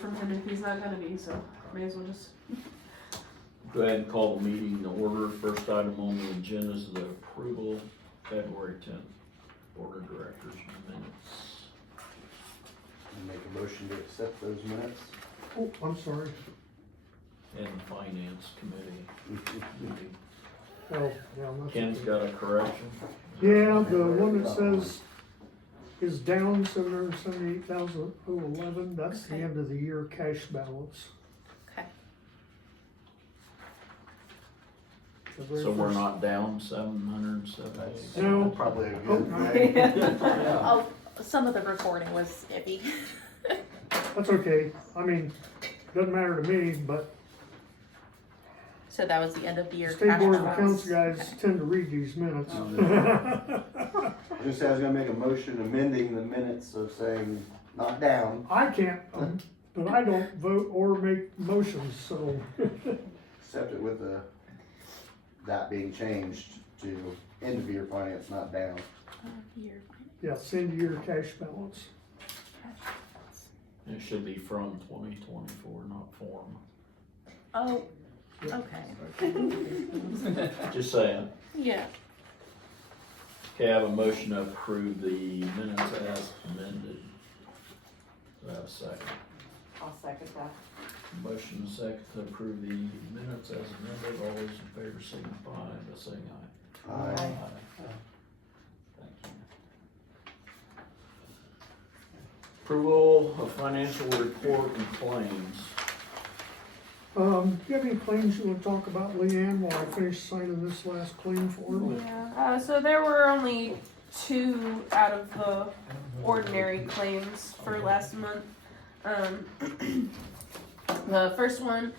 from him if he's not gonna be, so may as well just. Go ahead and call the meeting to order. First item on the agenda is the approval, February 10th, Board of Directors minutes. Make a motion to accept those minutes. Oh, I'm sorry. And the Finance Committee meeting. Oh, yeah, that's Ken's okay. got a correction? Yeah, the one that says is down 778,011. That's the Okay. end of the year cash balance. Okay. The very So we're first- not down 778? No. Probably a Oh, good thing. Yeah. Oh, some of the recording was iffy. That's okay. I mean, doesn't matter to me, but So that was the end of the year. state cash board of balance. accounts guys tend to read these minutes. I just said I was gonna make a motion amending the minutes of saying not down, I can't, but I don't vote or make motions, so. except it with that being changed to end of year finance, not down. Year Yes, end of year cash balance. It should be from 2024, not form. Oh, okay. Just saying. Yeah. Okay, I have a motion to approve the minutes as amended. Do I have a second? I'll second that. Motion and second to approve the minutes as amended. All those in favor signify by saying aye. Aye. Thank you. Approval of financial report and claims. Do you have any claims you wanna talk about, Leanne, while I finish signing this last claim form? Yeah, so there were only 2 out of the ordinary claims for last month. The first one,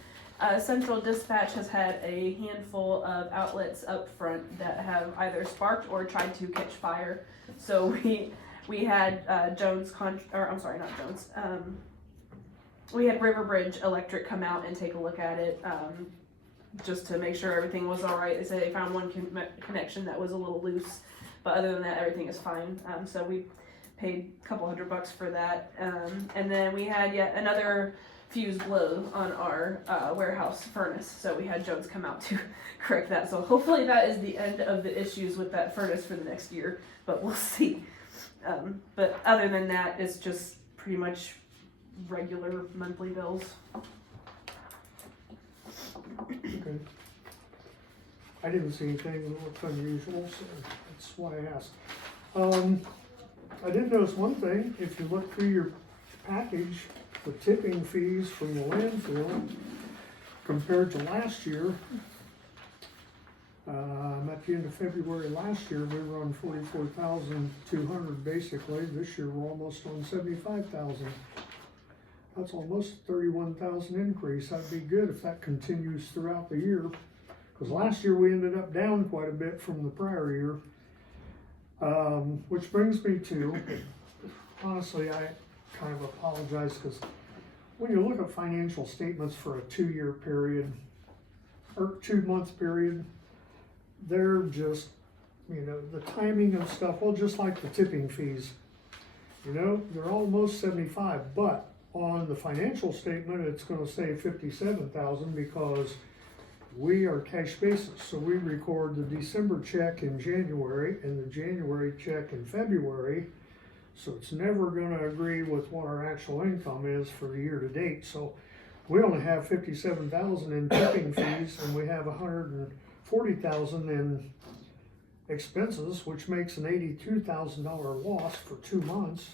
Central Dispatch has had a handful of outlets up front that have either sparked or tried to catch fire. So we had we had Riverbridge Electric come out and take a look at it, just to make sure everything was all right. They said they found one connection that was a little loose, but other than that, everything is fine. So we paid a couple $100 for that. And then we had yet another fuse blow on our warehouse furnace. So we had Jones come out to correct that. So hopefully that is the end of the issues with that furnace for the next year, but we'll see. But other than that, it's just pretty much regular monthly bills. Okay. I didn't see anything that looked unusual, so that's why I asked. I did notice one thing. If you look through your package, the tipping fees from the landfill compared to last year, at the end of February last year, we were on 44,200 basically. This year we're almost on 75,000. That's almost 31,000 increase. That'd be good if that continues throughout the year. Because last year we ended up down quite a bit from the prior year. Which brings me to, honestly, I kind of apologize because when you look at financial statements for a 2-year period, or 2-month period, they're just, the timing of stuff, well, just like the tipping fees, they're almost 75, but on the financial statement, it's gonna say 57,000 because we are cash basis. So we record the December check in January and the January check in February. So it's never gonna agree with what our actual income is for the year to date. So we only have 57,000 in tipping fees and we have 140,000 in expenses, which makes an $82,000 loss for 2 months.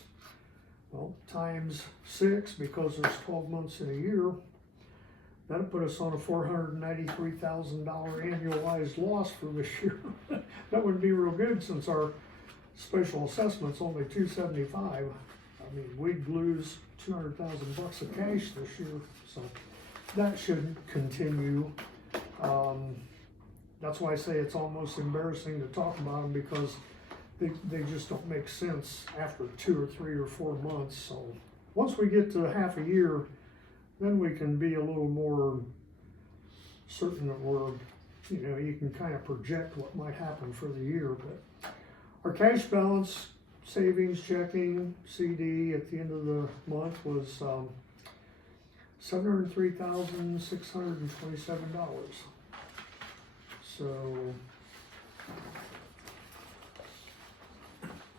Well, times 6, because there's 12 months in a year, that'll put us on a $493,000 annualized loss for this year. That wouldn't be real good since our special assessment's only $275. I mean, we'd lose $200,000 of cash this year, so that shouldn't continue. That's why I say it's almost embarrassing to talk about them because they just don't make sense after 2 or 3 or 4 months. So once we get to half a year, then we can be a little more certain that we're, you can kind of project what might happen for the year. But our cash balance, savings, checking, CD at the end of the month was $703,627. So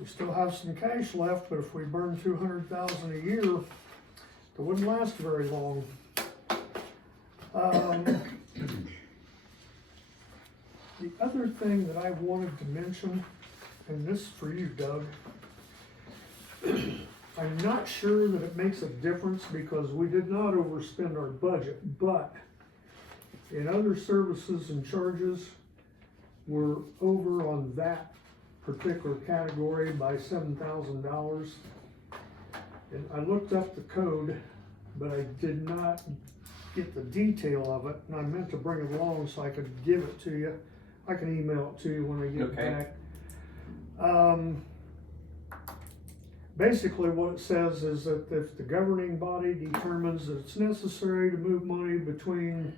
we still have some cash left, but if we burn 200,000 a year, it wouldn't last very long. The other thing that I wanted to mention, and this is for you, Doug, I'm not sure that it makes a difference because we did not overspend our budget, but in other services and charges, we're over on that particular category by $7,000. And I looked up the code, but I did not get the detail of it, and I meant to bring it along so I could give it to you. I can email it to you when I get Okay. back. Basically what it says is that if the governing body determines that it's necessary to move money between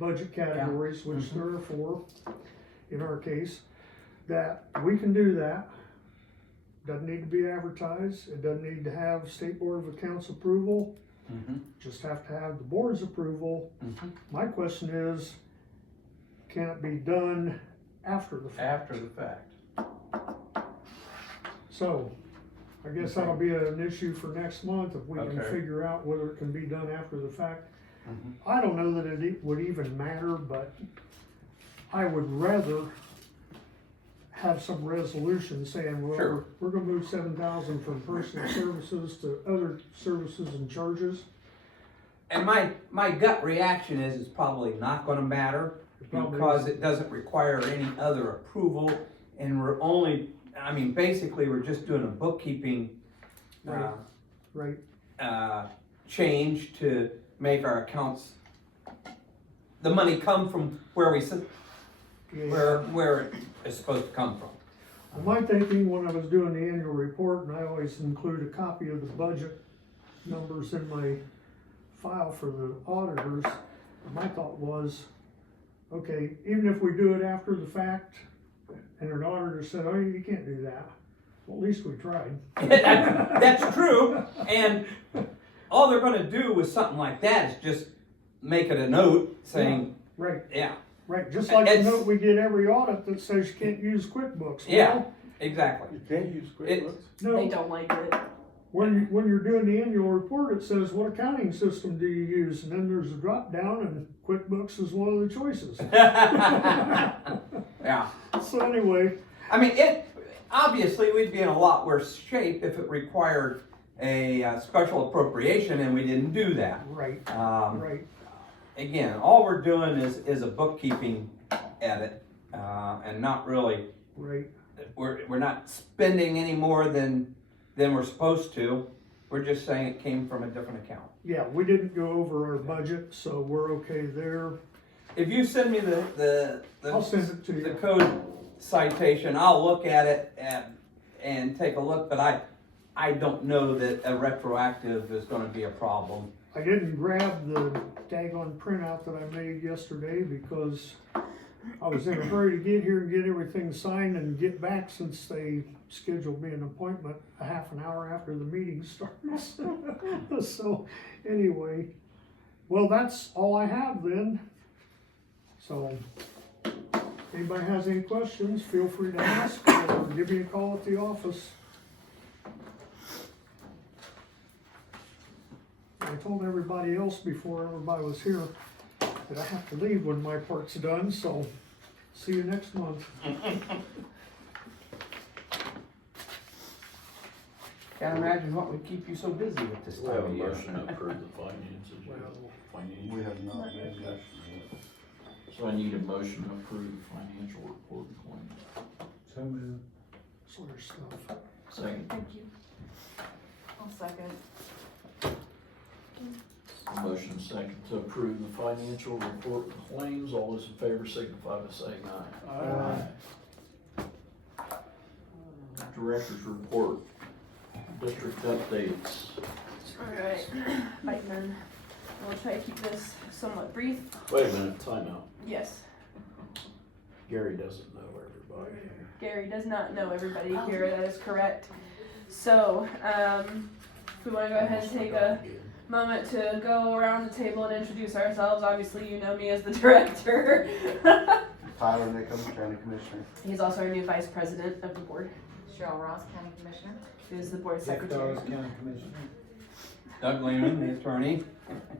budget categories, which there are 4 in our case, that we can do that. Doesn't need to be advertised, it doesn't need to have State Board of Accounts approval, just have to have the board's approval. My question is, can it be done after the fact? After the fact. So, I guess that'll be an issue for next month if we can Okay. figure out whether it can be done after the fact. I don't know that it would even matter, but I would rather have some resolution saying, well, Sure. we're gonna move 7,000 from personal services to other services and charges. And my gut reaction is it's probably not gonna matter It probably because is. it doesn't require any other approval. And we're only, I mean, basically, we're just doing a bookkeeping, Right, change to make our accounts, the money come from where we, yeah. where it's supposed to come from. Well, my thinking when I was doing the annual report, and I always include a copy of the budget numbers in my file for the auditors, my thought was, okay, even if we do it after the fact, and an auditor said, oh, you can't do that, well, at least we tried. That's true, and all they're gonna do with something like that is just make it a note saying, Right, yeah, right, just like the It's- note we get every audit that says you can't use QuickBooks. Yeah. Well, exactly. You can't use It- QuickBooks? They no, don't like it. when you're doing the annual report, it says, what accounting system do you use? And then there's a drop down and QuickBooks is one of the choices. Yeah, So anyway, I mean, obviously, we'd be in a lot worse shape if it required a special appropriation and we didn't do that. right, Um, right, Again, all we're doing is a bookkeeping edit, and not really, right. we're not spending any more than we're supposed to. We're just saying it came from a different account. Yeah, we didn't go over our budget, so we're okay there. If you send me I'll send it to the you. code citation, I'll look at it and take a look, but I don't know that a retroactive is gonna be a problem. I didn't grab the daggone printout that I made yesterday because I was in a hurry to get here and get everything signed and get back since they scheduled me an appointment a half an hour after the meeting starts. So, anyway, well, that's all I have then. So, anybody has any questions, feel free to ask or give me a call at the office. I told everybody else before everybody was here that I have to leave when my part's done, so see you next month. Can't imagine what would keep you so busy at this We time have a of year. motion to approve the finances. Financial. We have not made a motion yet. So I need a motion to approve the financial report and claims. So moved. Sort of stuff. Second, Thank you. I'll second. motion second to approve the financial report and claims. All those in favor signify by saying aye. Director's report, district updates. Alright, Bateman. We'll try to keep this somewhat brief. Wait a minute, timeout. Yes, Gary doesn't know everybody. Gary does not know everybody here, that is correct. So, if we wanna go ahead and take a moment to go around the table and introduce ourselves. Obviously, you know me as the director. Tyler Nickam, County Commissioner. He's also our new vice president of the board, Cheryl Ross, County Commissioner. who's the board Jeff secretary. Dawes, County Commissioner. Doug Lehman, the attorney.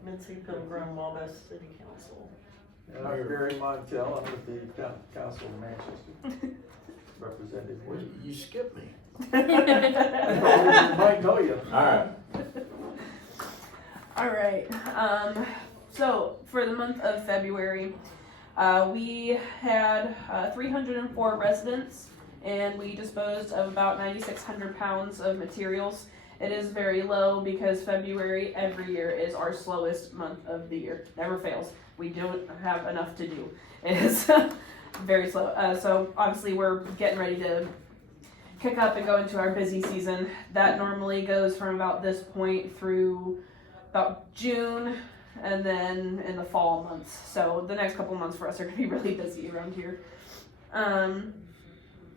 Mincy Pilgrim, Wabash City Council. And I'm Barry Montel, I'm with the County Council of Manchester, representative. Well, you skipped me. Might know you. Alright, All right. So for the month of February, we had 304 residents, and we disposed of about 9,600 pounds of materials. It is very low because February every year is our slowest month of the year. Never fails. We don't have enough to do. It is very slow. So obviously we're getting ready to kick up and go into our busy season. That normally goes from about this point through about June, and then in the fall months. So the next couple months for us are going to be really busy around here.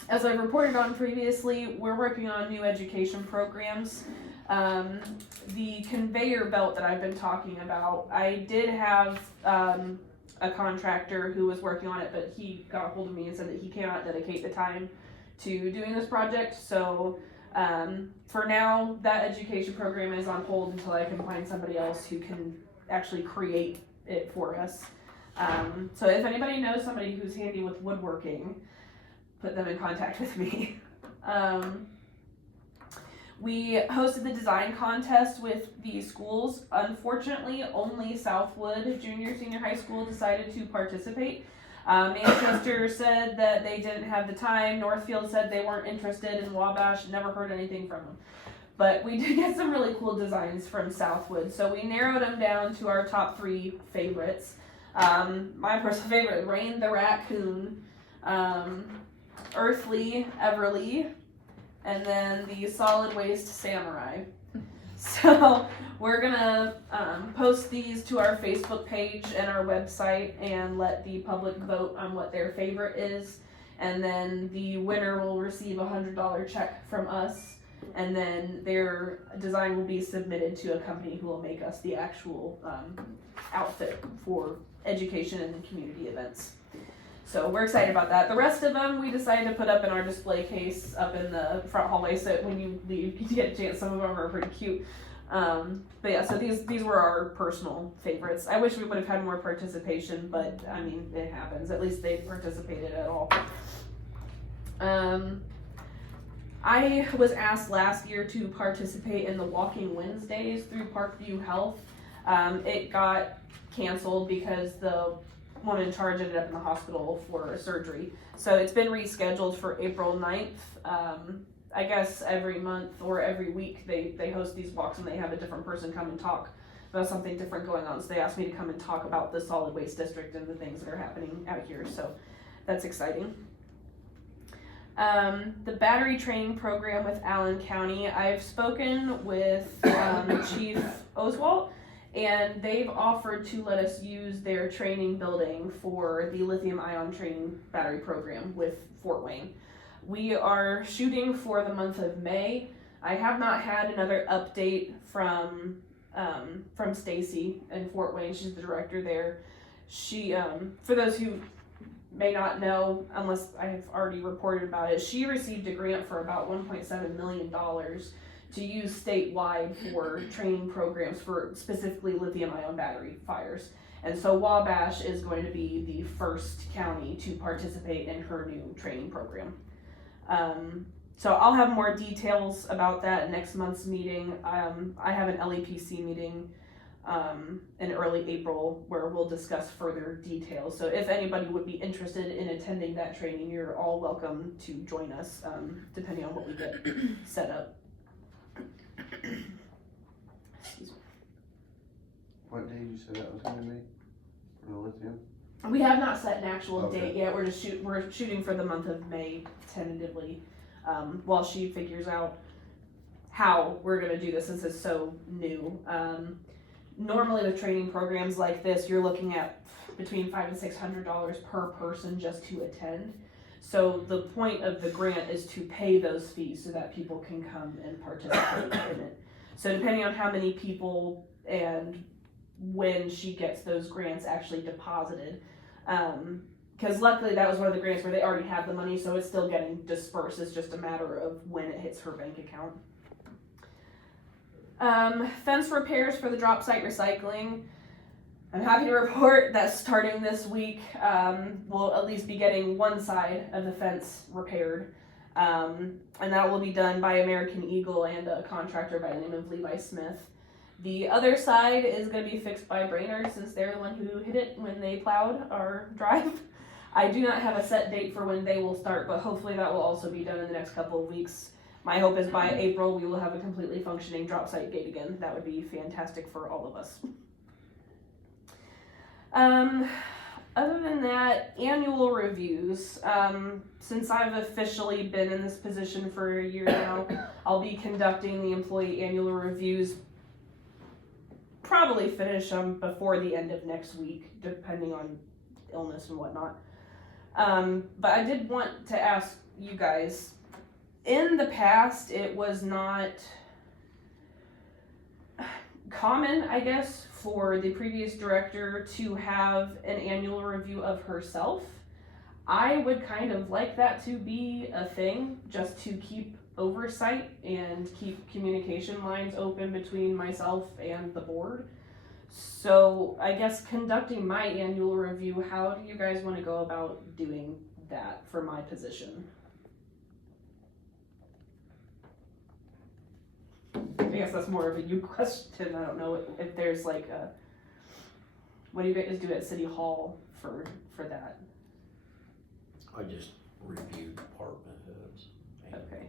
As I've reported on previously, we're working on new education programs. The conveyor belt that I've been talking about, I did have a contractor who was working on it, but he got a hold of me and said that he cannot dedicate the time to doing this project. So for now, that education program is on hold until I can find somebody else who can actually create it for us. So if anybody knows somebody who's handy with woodworking, put them in contact with me. We hosted the design contest with the schools. Unfortunately, only Southwood Junior Senior High School decided to participate. Manchester said that they didn't have the time. Northfield said they weren't interested, and Wabash never heard anything from them. But we did get some really cool designs from Southwood, so we narrowed them down to our top 3 favorites. My personal favorite, Rain the Raccoon, Earthly Everly, and then the Solid Waste Samurai. So we're gonna post these to our Facebook page and our website and let the public vote on what their favorite is, and then the winner will receive a $100 check from us, and then their design will be submitted to a company who will make us the actual outfit for education and community events. So we're excited about that. The rest of them we decided to put up in our display case up in the front hallway, so when you leave you get a chance. Some of them are pretty cute. But yeah, so these were our personal favorites. I wish we would have had more participation, but I mean, it happens. At least they participated at all. I was asked last year to participate in the Walking Wednesdays through Parkview Health. It got canceled because the woman in charge ended up in the hospital for surgery. So it's been rescheduled for April 9th. I guess every month or every week they host these walks and they have a different person come and talk about something different going on. So they asked me to come and talk about the solid waste district and the things that are happening out here. So that's exciting. The battery training program with Allen County, I've spoken with Chief Oswald, and they've offered to let us use their training building for the lithium ion training battery program with Fort Wayne. We are shooting for the month of May. I have not had another update from Stacy in Fort Wayne. She's the director there. She, for those who may not know, unless I have already reported about it, she received a grant for about $1.7 million to use statewide for training programs for specifically lithium ion battery fires. And so Wabash is going to be the first county to participate in her new training program. So I'll have more details about that next month's meeting. I have an LEPC meeting in early April where we'll discuss further details. So if anybody would be interested in attending that training, you're all welcome to join us, depending on what we get set up. Excuse me. What day did you say that was gonna be for the lithium? We have not set an actual Okay. date yet. We're just we're shooting for the month of May tentatively, while she figures out how we're gonna do this since it's so new. Normally with training programs like this, you're looking at between $500 and $600 per person just to attend. So the point of the grant is to pay those fees so that people can come and participate in it. So depending on how many people and when she gets those grants actually deposited. Because luckily that was one of the grants where they already have the money, so it's still getting dispersed. It's just a matter of when it hits her bank account. Fence repairs for the drop site recycling. I'm happy to report that starting this week, we'll at least be getting one side of the fence repaired. And that will be done by American Eagle and a contractor by the name of Levi Smith. The other side is going to be fixed by Brainerd, since they're the one who hit it when they plowed our drive. I do not have a set date for when they will start, but hopefully that will also be done in the next couple of weeks. My hope is by April we will have a completely functioning drop site gate again. That would be fantastic for all of us. Other than that, annual reviews. Since I've officially been in this position for a year now, I'll be conducting the employee annual reviews. Probably finish them before the end of next week, depending on illness and whatnot. But I did want to ask you guys, in the past, it was not common, I guess, for the previous director to have an annual review of herself. I would kind of like that to be a thing, just to keep oversight and keep communication lines open between myself and the board. So I guess conducting my annual review, how do you guys want to go about doing that for my position? I guess that's more of a you question. I don't know if there's like a, what do you guys do at City Hall for that? I just review department heads. Okay.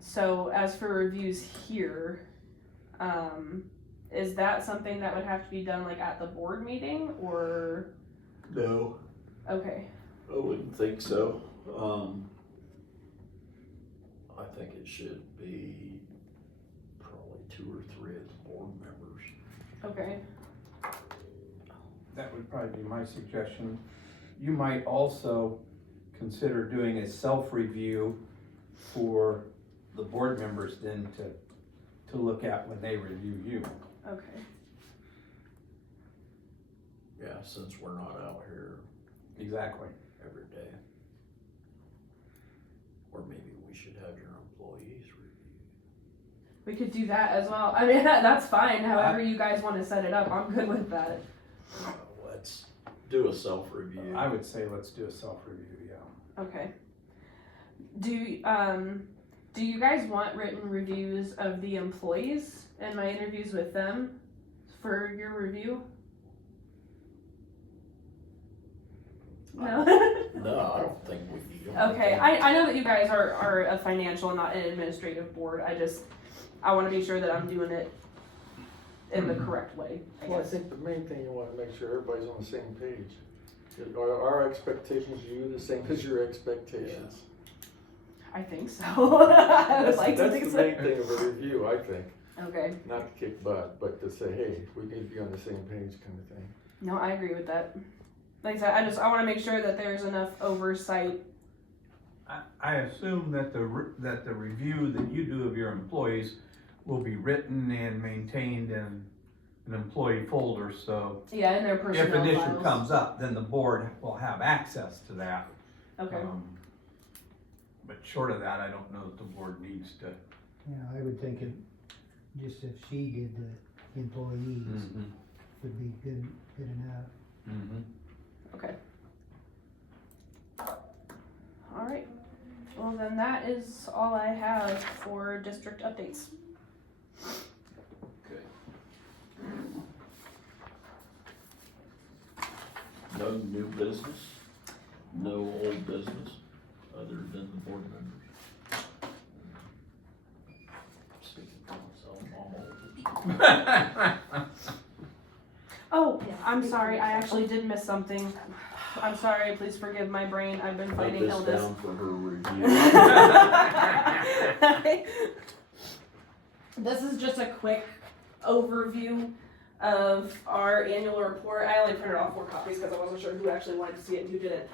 So as for reviews here, is that something that would have to be done like at the board meeting or? No, Okay, I wouldn't think so. I think it should be probably 2 or 3 of the board members. okay, That would probably be my suggestion. You might also consider doing a self-review for the board members then to look at when they review you. okay. Yeah, since we're not out here Exactly. every day. Or maybe we should have your employees review. We could do that as well. I mean, that's fine. However you guys want to set it up, I'm good with that. Let's do a self-review. I would say let's do a self-review, yeah. Okay. Do you guys want written reviews of the employees and my interviews with them for your review? No. No, I don't think we need them. Okay, I know that you guys are a financial and not an administrative board. I want to be sure that I'm doing it in the correct way, I Well, I guess. think the main thing you wanna make sure everybody's on the same page. Are our expectations of you the same as your expectations? I think so. I would like to think That's so. the main thing of a review, I think. Okay. Not to kick butt, but to say, hey, we need to be on the same page kind of thing. No, I agree with that. Like I said, I want to make sure that there's enough oversight. I assume that the review that you do of your employees will be written and maintained in an employee folder, so Yeah, in their if personnel an issue files. comes up, then the board will have access to that. Okay. But short of that, I don't know that the board needs to. Yeah, I would think it, just if she did the employees, would be good enough. Okay. All right. Well, then that is all I have for district updates. Okay. No new business, no old business, other than the board members. Speaking for myself, I'm old. Oh, I'm sorry. I actually did miss something. I'm sorry. Please forgive my brain. I've been Put fighting this illness. down for her review. This is just a quick overview of our annual report. I only printed off 4 copies because I wasn't sure who actually wanted to see it and who didn't.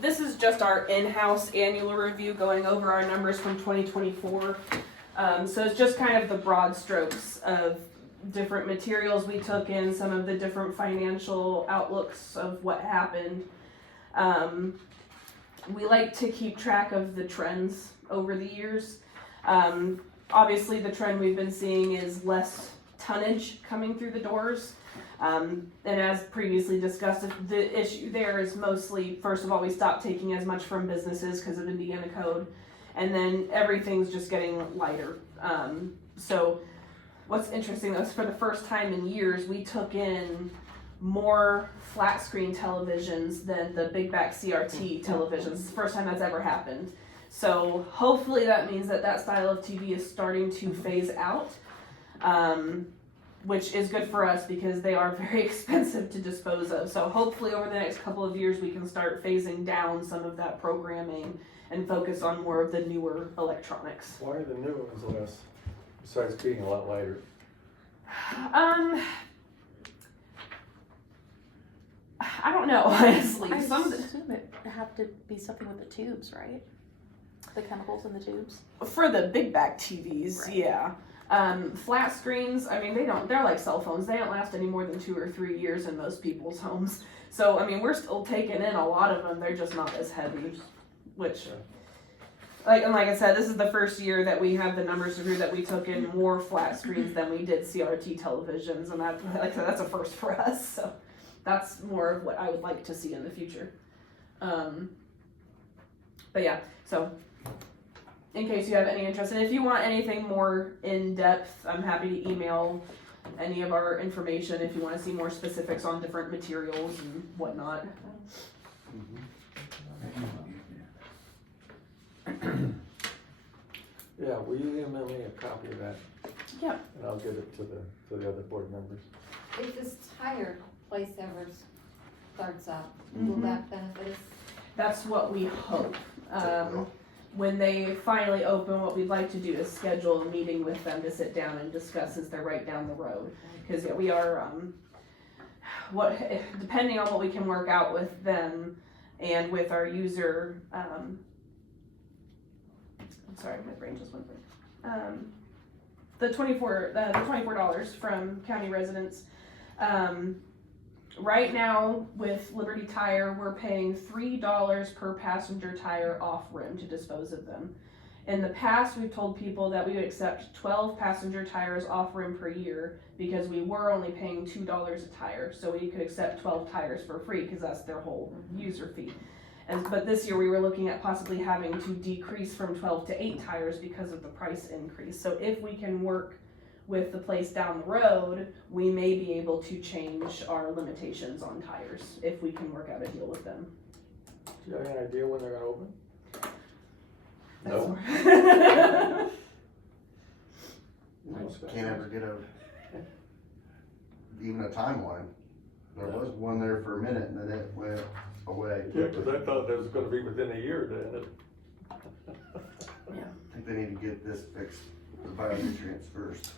This is just our in-house annual review going over our numbers from 2024. So it's just kind of the broad strokes of different materials we took in, some of the different financial outlooks of what happened. We like to keep track of the trends over the years. Obviously, the trend we've been seeing is less tonnage coming through the doors. And as previously discussed, the issue there is mostly, first of all, we stopped taking as much from businesses because of Indiana code. And then everything's just getting lighter. So what's interesting though is for the first time in years, we took in more flat screen televisions than the big back CRT televisions. It's the first time that's ever happened. So hopefully that means that style of TV is starting to phase out, which is good for us because they are very expensive to dispose of. So hopefully over the next couple of years we can start phasing down some of that programming and focus on more of the newer electronics. Why are the new ones less, besides being a lot lighter? I don't know, honestly. I Some assume it have to be something with the tubes, right? The chemicals in the tubes. for the big back TVs, Right. yeah. Flat screens, I mean, they're like cell phones. They don't last any more than 2 or 3 years in most people's homes. So, I mean, we're still taking in a lot of them. They're just not as heavy, which, like I said, this is the first year that we have the numbers through that we took in more flat screens than we did CRT televisions. And that, like I said, that's a first for us. So that's more of what I would like to see in the future. But yeah, so in case you have any interest, and if you want anything more in depth, I'm happy to email any of our information if you want to see more specifics on different materials and whatnot. Yeah, will you email me a copy of that? Yep. And I'll give it to the other board members. If this tire place ever starts up, will that benefit us? That's what we hope. When they finally open, what we'd like to do is schedule a meeting with them to sit down and discuss as they're right down the road. Because we are, depending on what we can work out with them and with our user, I'm sorry, my brain just went blank. The $24 from county residents. Right now with Liberty Tire, we're paying $3 per passenger tire off rim to dispose of them. In the past, we've told people that we would accept 12 passenger tires off rim per year because we were only paying $2 a tire. So we could accept 12 tires for free because that's their whole user fee. But this year we were looking at possibly having to decrease from 12 to 8 tires because of the price increase. So if we can work with the place down the road, we may be able to change our limitations on tires if we can work out a deal with them. Do you have any idea when they're gonna open? Nope. That's Can't ever get even a timeline. There was one there for a minute and then it went away. Yeah, cause I thought that was gonna be within a year then. I think they need to get this fixed, the bionutrients first.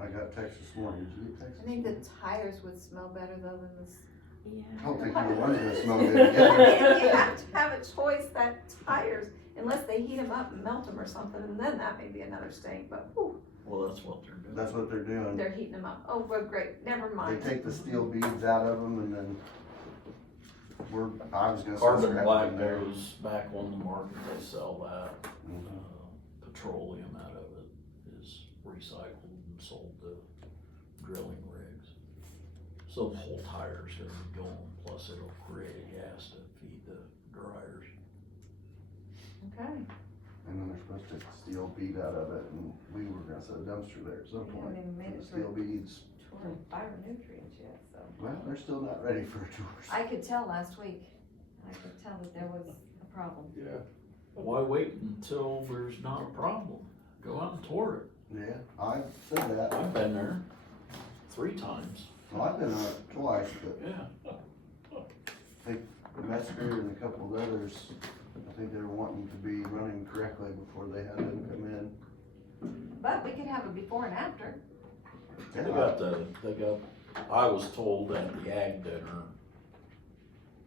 I got a text this morning, did you get a text? I think the tires would smell better though than this. I don't think either one's gonna smell good together. You have to have a choice that tires, unless they heat them up and melt them or something, and then that may be another stink, but whew, Well, that's what they're doing. That's what they're doing. they're heating them up. Oh, well, great, never They mind. take the steel beads out of them and then I was gonna say. Carbon scrap black them there. goes back on the market, they sell that. Mhm. Petroleum out of it is recycled and sold to drilling rigs. So the whole tire's gonna be gone, plus it'll create a gas to feed the dryers. Okay. And then they're supposed to take the steel bead out of it and we were gonna set a dumpster there at some We point. haven't even made The it steel beads, Toward bionutrients yet, so. well, they're still not ready for a tour. I could tell last week. I could tell that there was a problem. Yeah. Why wait until there's not a problem? Go out and tour it. Yeah, I said that. I've been there 3 times. Well, I've been on it twice, but Yeah. I think Metzger and a couple of others, I think they were wanting to be running correctly before they had them come in. But we could have a before and after. They got, I was told at the ag dinner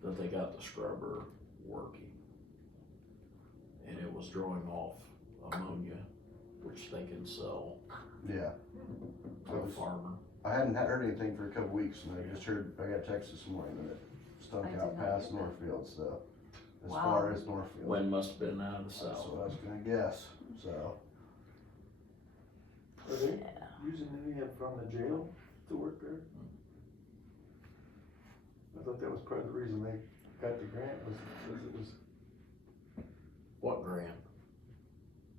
that they got the scrubber working. And it was drawing off ammonia, which they can sell Yeah. to a farmer. I hadn't heard anything for a couple weeks, and I just heard, I got a text this morning that it stunk I out did not past get that. Northfield, so, as Wow. far as Northfield. Wind must have been out of the That's south. what I was gonna guess, so. Are they Yeah. using any of from the jail to work there? I thought that was part of the reason they got the grant was it was, What grant?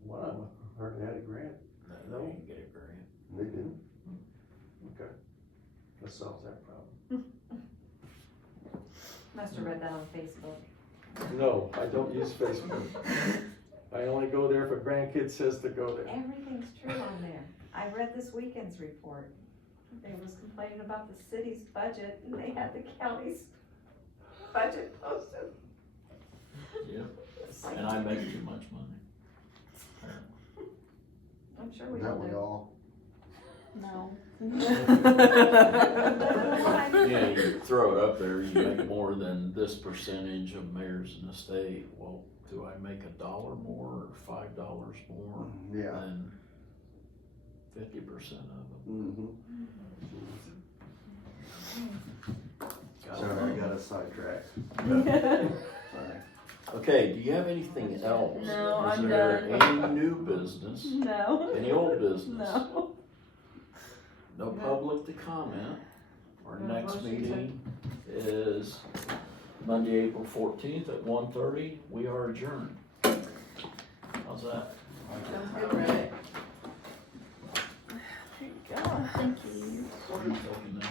one of them, I heard they had a grant. No, they didn't get a grant. They didn't? Okay. That solves that problem. Must have read that on Facebook. No, I don't use Facebook. I only go there if a grandkid says to go there. Everything's true on there. I read this weekend's report. They was complaining about the city's budget and they had the county's budget posted. Yeah, It's like, and I make too much money. I'm sure we That all we do. all, No. Yeah, you throw it up there, you make more than this percentage of mayors in the state. Well, do I make $1 more or $5 more yeah. than 50% of them? Mm-hmm. Got Sorry, it. I got us sidetracked. Sorry. Okay, do you have anything else? No, I'm Is there done. any new business, No. any old business? No. No public to comment. Our No next motion to- meeting is Monday, April 14th at 1:30. We are adjourned. How's that? Sounds good, right? There you go. Thank you. What are you thinking now?